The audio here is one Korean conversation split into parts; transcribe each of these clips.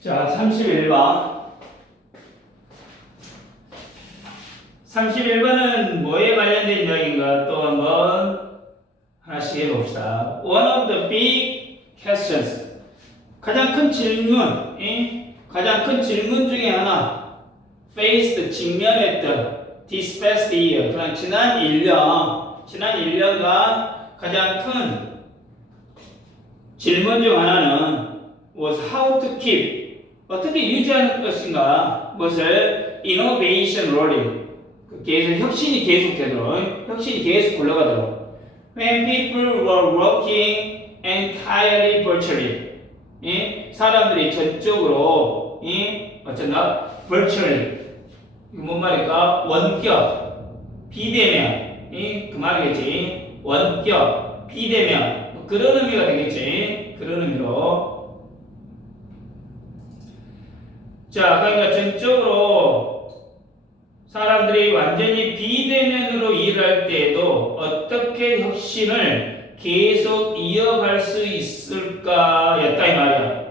자, 31번. 31번은 뭐에 관련된 이야기인가 또 한번 하나씩 해봅시다. One of the big questions. 가장 큰 질문 중에 하나. Faced, 직면했던 this past year. 그럼 지난 1년간 가장 큰 질문 중 하나는 was how to keep. 어떻게 유지하는 것인가? 무엇을? innovation rolling. 계속 혁신이 계속되도록, 혁신이 계속 굴러가도록. When people were working entirely virtually. 사람들이 전적으로 어쩐다? virtually. 이거 뭔 말일까? 원격, 비대면. 그 말이겠지. 원격, 비대면. 그런 의미가 되겠지. 그런 의미로. 자, 그러니까 전적으로 사람들이 완전히 비대면으로 일할 때에도 어떻게 혁신을 계속 이어갈 수 있을까 였다 이 말이야.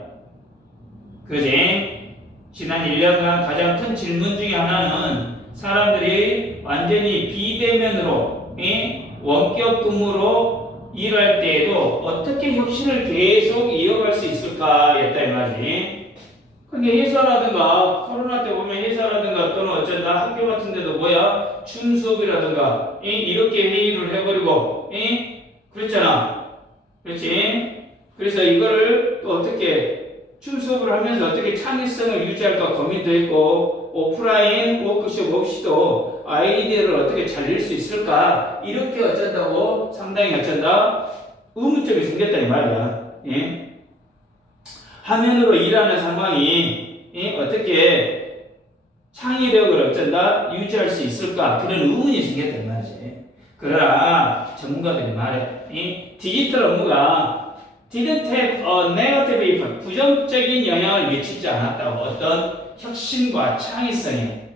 그러지? 지난 1년간 가장 큰 질문 중에 하나는 사람들이 완전히 비대면으로 원격 근무로 일할 때에도 어떻게 혁신을 계속 이어갈 수 있을까 였다 이 말이지. 근데 회사라든가 코로나 때 보면 회사라든가 또는 어쩐다 학교 같은 데도 뭐야 줌 수업이라든가 이렇게 회의를 해버리고 그랬잖아. 그렇지? 그래서 이거를 또 어떻게 줌 수업을 하면서 어떻게 창의성을 유지할까 고민도 했고 오프라인 워크숍 없이도 아이디어를 어떻게 잘 낼 수 있을까 이렇게 어쩐다고 상당히 어쩐다 의문점이 생겼다 이 말이야. 화면으로 일하는 상황이 어떻게 창의력을 어쩐다 유지할 수 있을까 그런 의문이 생겼단 말이지. 그러나 전문가들이 말해 디지털 업무가 didn't have a negative effect 부정적인 영향을 미치지 않았다고. 어떤 혁신과 창의성에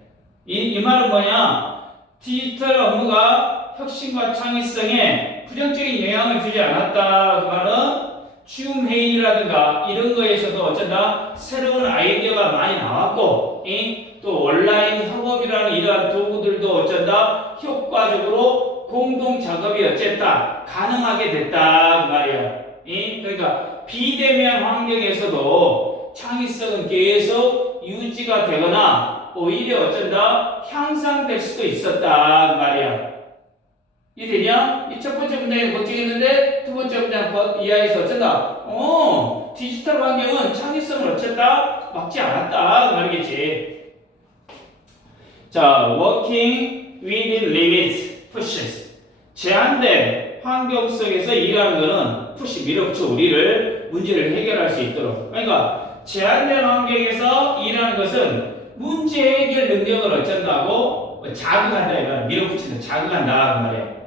이 말은 뭐냐? 디지털 업무가 혁신과 창의성에 부정적인 영향을 주지 않았다. 그 말은 줌 회의라든가 이런 거에서도 어쩐다 새로운 아이디어가 많이 나왔고 또 온라인 협업이라는 이러한 도구들도 어쩐다 효과적으로 공동 작업이 어쨌다 가능하게 됐다 그 말이야. 그러니까 비대면 환경에서도 창의성은 계속 유지가 되거나 오히려 어쩐다 향상될 수도 있었다 그 말이야. 이해되냐? 이 첫 번째 문장에서 걱정했는데 두 번째 문장 이하에서 어쩐다? 디지털 환경은 창의성을 어쨌다? 막지 않았다 그 말이겠지. 자, working within limits pushes. 제한된 환경 속에서 일하는 것은 push 밀어붙여 우리를 문제를 해결할 수 있도록. 그러니까 제한된 환경에서 일하는 것은 문제 해결 능력을 어쩐다고 자극한다 이거야. 밀어붙이는 자극한다 그 말이야.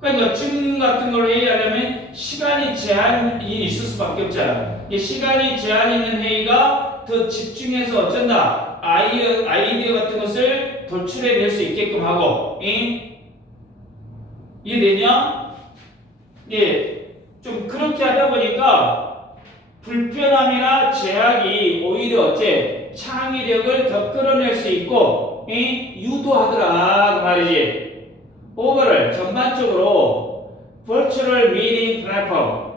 그러니까 줌 같은 걸 회의하려면 시간이 제한이 있을 수밖에 없잖아. 이 시간이 제한 있는 회의가 더 집중해서 어쩐다 아이디어 같은 것을 도출해낼 수 있게끔 하고 이해되냐? 좀 그렇게 하다 보니까 불편함이나 제약이 오히려 어째 창의력을 더 끌어낼 수 있고 유도하더라 그 말이지. 오버를 전반적으로 버추얼 미팅 플랫폼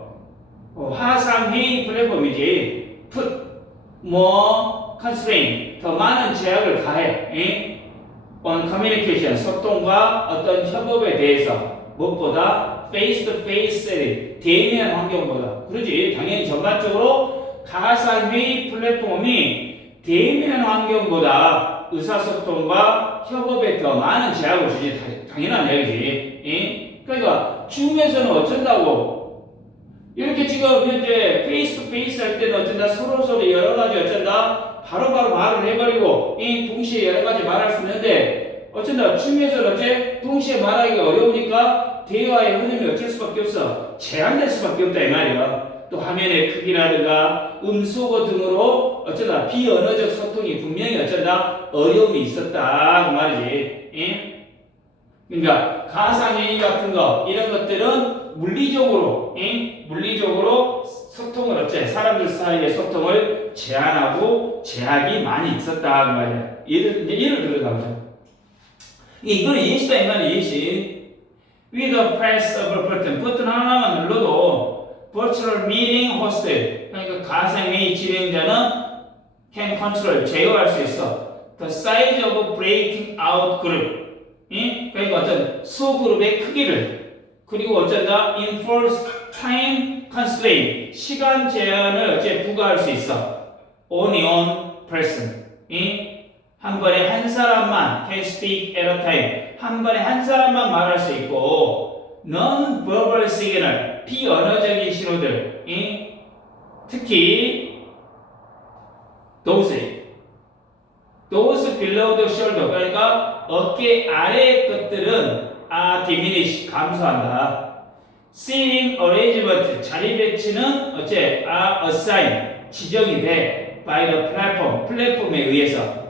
화상 회의 플랫폼이지. put more constraint 더 많은 제약을 가해 on communication 소통과 어떤 협업에 대해서 무엇보다 face to face 대면 환경보다. 그러지 당연히 전반적으로 가상 회의 플랫폼이 대면 환경보다 의사소통과 협업에 더 많은 제약을 주지. 당연한 얘기지. 그러니까 줌에서는 어쩐다고 이렇게 지금 현재 페이스 투 페이스 할 때는 어쩐다 서로 여러 가지 어쩐다 바로바로 말을 해버리고 동시에 여러 가지 말할 수 있는데 어쩐다 줌에서는 어째 동시에 말하기가 어려우니까 대화의 흐름이 어쩔 수밖에 없어. 제한될 수밖에 없다 이 말이야. 또 화면의 크기라든가 음소거 등으로 어쩌다 비언어적 소통이 분명히 어쩌다 어려움이 있었다 그 말이지. 그러니까 가상회의 같은 거 이런 것들은 물리적으로 소통을 어째 사람들 사이의 소통을 제한하고 제약이 많이 있었다 그 말이야. 예를 들어가보자. 이걸 예시다 이 말이야 예시. With the press of a button, 버튼 하나만 눌러도 virtual meeting host, 그러니까 가상회의 진행자는 can control, 제어할 수 있어. The size of breaking out group, 그러니까 어떤 소그룹의 크기를, 그리고 어쩐다 enforce time constraint, 시간 제한을 어째 부과할 수 있어. Only one person, 한 번에 한 사람만 can speak at a time, 한 번에 한 사람만 말할 수 있고 non-verbal signal, 비언어적인 신호들, 특히 those below the shoulder, 그러니까 어깨 아래의 것들은 diminish, 감소한다. seating arrangement, 자리 배치는 어째 assign, 지정이 돼 by the platform, 플랫폼에 의해서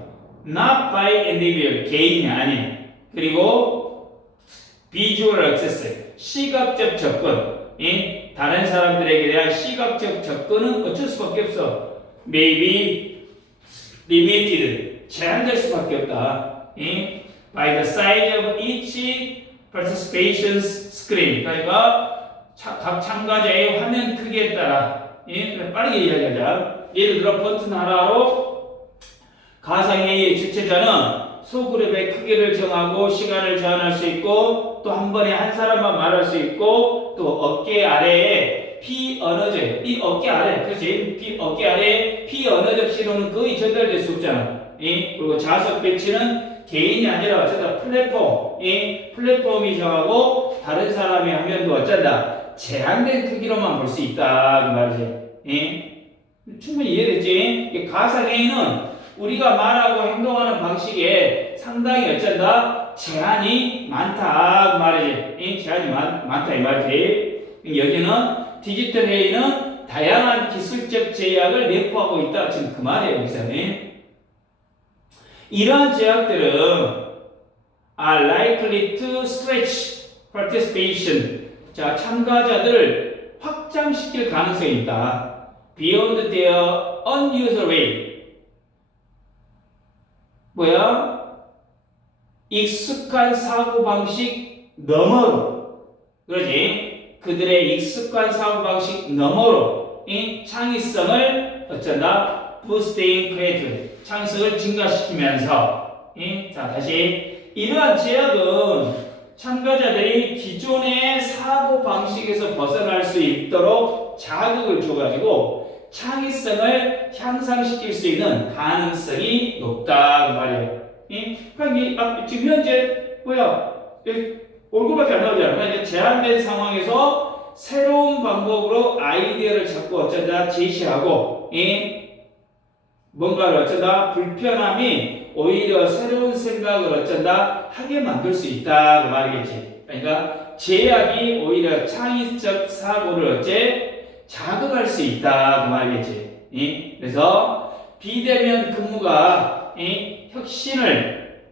not by individual, 개인이 아닌. 그리고 visual access, 시각적 접근, 다른 사람들에게 대한 시각적 접근은 어쩔 수밖에 없어. maybe limited, 제한될 수밖에 없다. by the size of each participation's screen, 그러니까 각 참가자의 화면 크기에 따라. 빠르게 이야기하자. 예를 들어 버튼 하나로 가상회의의 주최자는 소그룹의 크기를 정하고 시간을 제한할 수 있고 또 한 번에 한 사람만 말할 수 있고 또 어깨 아래에 비언어적, 이 어깨 아래, 그렇지? 어깨 아래에 비언어적 신호는 거의 전달될 수 없잖아. 그리고 좌석 배치는 개인이 아니라 어쩐다 플랫폼, 플랫폼이 정하고 다른 사람의 화면도 어쩐다 제한된 크기로만 볼 수 있다 그 말이지. 충분히 이해됐지? 가상회의는 우리가 말하고 행동하는 방식에 상당히 어쩐다 제한이 많다 그 말이지. 제한이 많다 이 말이지. 여기는 디지털 회의는 다양한 기술적 제약을 내포하고 있다 지금 그 말이에요 여기서. 이러한 제약들은 are likely to stretch participation, 자 참가자들을 확장시킬 가능성이 있다. beyond their unusual way, 뭐야? 익숙한 사고방식 너머로, 그러지? 그들의 익숙한 사고방식 너머로 이 창의성을 어쩐다? boosting creativity, 창의성을 증가시키면서. 자 다시 이러한 제약은 참가자들이 기존의 사고방식에서 벗어날 수 있도록 자극을 줘가지고 창의성을 향상시킬 수 있는 가능성이 높다 그 말이에요. 그러니까 지금 현재 뭐야 얼굴밖에 안 나오잖아. 그러니까 제한된 상황에서 새로운 방법으로 아이디어를 자꾸 어쩌다 제시하고 뭔가를 어쩌다 불편함이 오히려 새로운 생각을 어쩐다 하게 만들 수 있다 그 말이겠지. 그러니까 제약이 오히려 창의적 사고를 어째 자극할 수 있다 그 말이겠지. 그래서 비대면 근무가 혁신을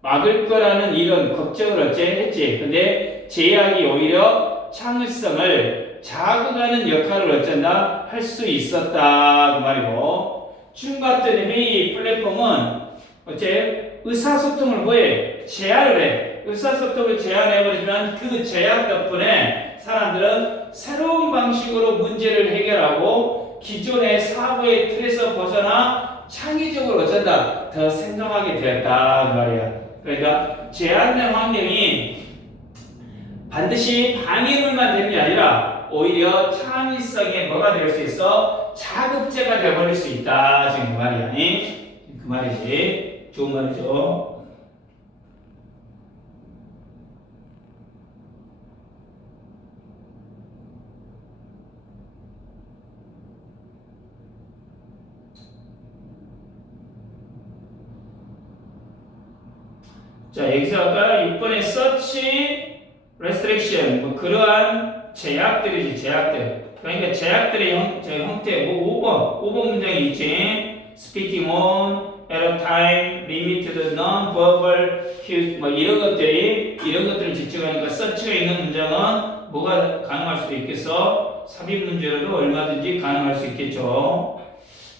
막을 거라는 이런 걱정을 어째 했지. 근데 제약이 오히려 창의성을 자극하는 역할을 어쩐다 할 수 있었다 그 말이고, 지금 같은 회의 플랫폼은 어째 의사소통을 뭐해? 제한을 해. 의사소통을 제한해버리지만 그 제한 덕분에 사람들은 새로운 방식으로 문제를 해결하고 기존의 사고의 틀에서 벗어나 창의적으로 어쩐다 더 생각하게 되었다 그 말이야. 그러니까 제한된 환경이 반드시 방해물만 되는 게 아니라 오히려 창의성에 뭐가 될 수 있어? 자극제가 되어버릴 수 있다 지금 그 말이야. 그 말이지. 좋은 말이죠. 자, 여기서 아까 6번의 search restriction, 뭐 그러한 제약들이지, 제약들. 그러니까 제약들의 형태, 뭐 5번 문장이 있지. speaking on, at a time, limited, non-verbal cues, 뭐 이런 것들을 지칭하니까 search가 있는 문장은 뭐가 가능할 수도 있겠어? 삽입 문제로도 얼마든지 가능할 수 있겠죠.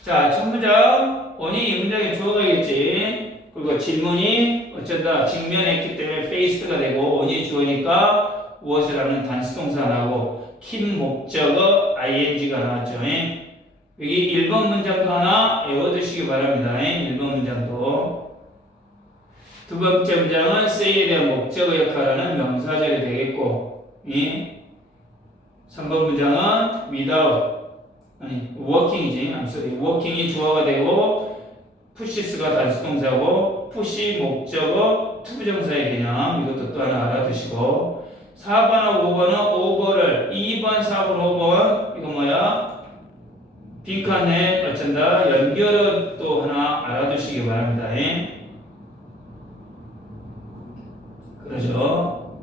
자, 첫 문장 원이 이 문장에 주어가겠지. 그리고 질문이 어쩐다 직면에 있기 때문에 faced가 되고 원이 주어니까 무엇이라는 단수동사 나오고 킨 목적어 ing가 나왔죠. 여기 1번 문장도 하나 외워두시기 바랍니다. 1번 문장도. 두 번째 문장은 say에 대한 목적어 역할하는 명사절이 되겠고, 3번 문장은 without, working이지, working이 주어가 되고, pushes가 단수동사고, push 목적어 투부정사의 개념, 이것도 또 하나 알아두시고, 4번하고 5번은 over를, 2번, 4번, 5번, 이거 뭐야? 빈칸에 어쩐다 연결을 또 하나 알아두시기 바랍니다. 그러죠.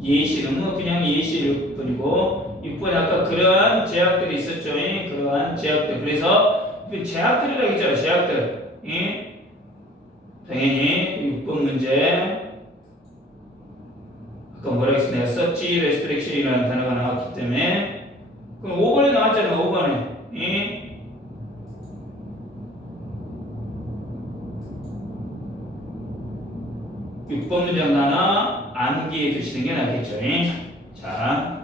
예시는 뭐 그냥 예시일 뿐이고 6번에 아까 그러한 제약들이 있었죠. 그러한 제약들. 그래서 제약들이라고 했잖아요. 제약들. 당연히 6번 문제 아까 뭐라 했어? 내가 서치 레스트릭션이라는 단어가 나왔기 때문에 그럼 5번에 나왔잖아. 5번에 6번 문장 하나 암기해 두시는 게 낫겠죠. 자,